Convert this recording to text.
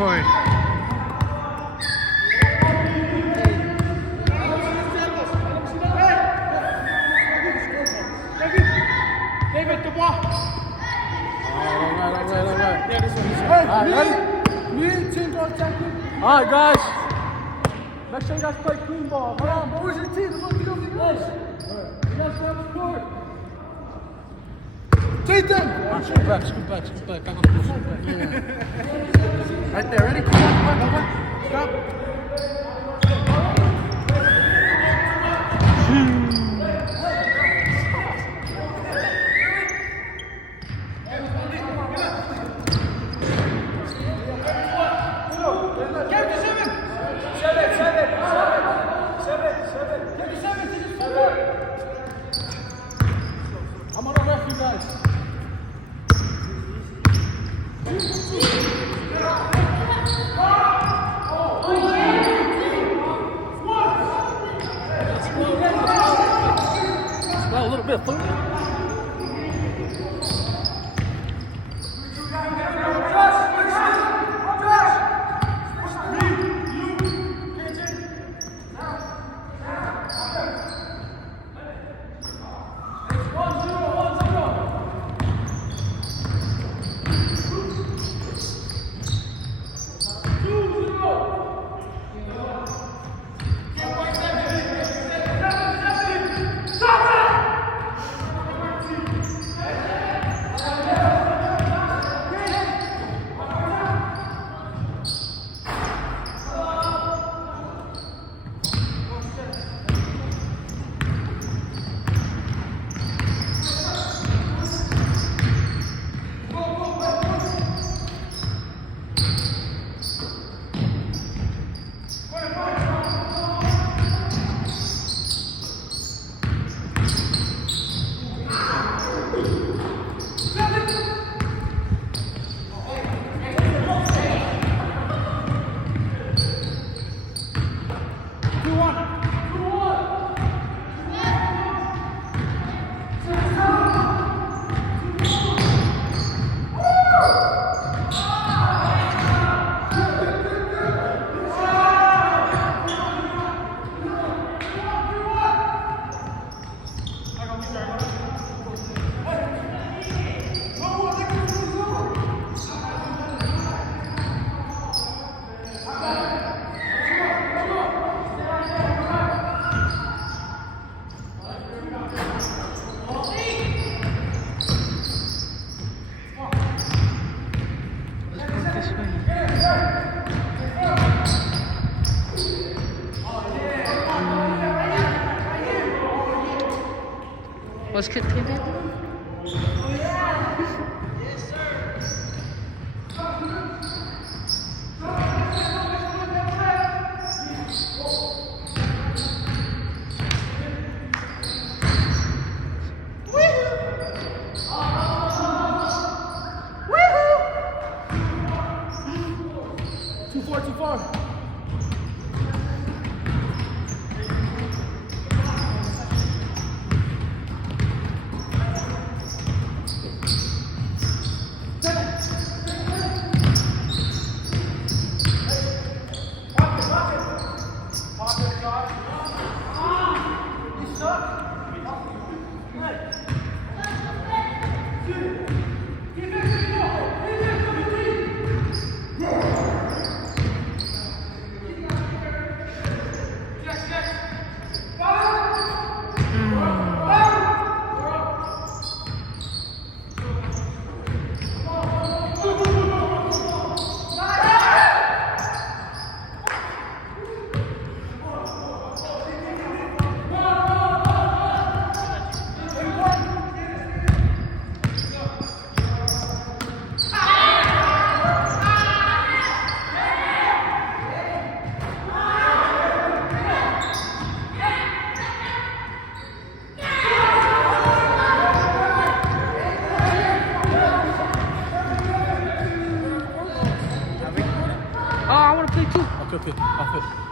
record. David, the ball. All right. Yeah, this one. All right, Me, team ball tackle. All right, guys. Make sure you guys play clean ball. Hold on, What was your team? Let's get over the guys. You guys grab the court. Take them. Scoot back. I got to scoot back. Right there, ready? Come on. Stop. I'm on the ref, you guys. Well, a little bit of food. Was continued? Too far. Oh, I want to play too. Okay.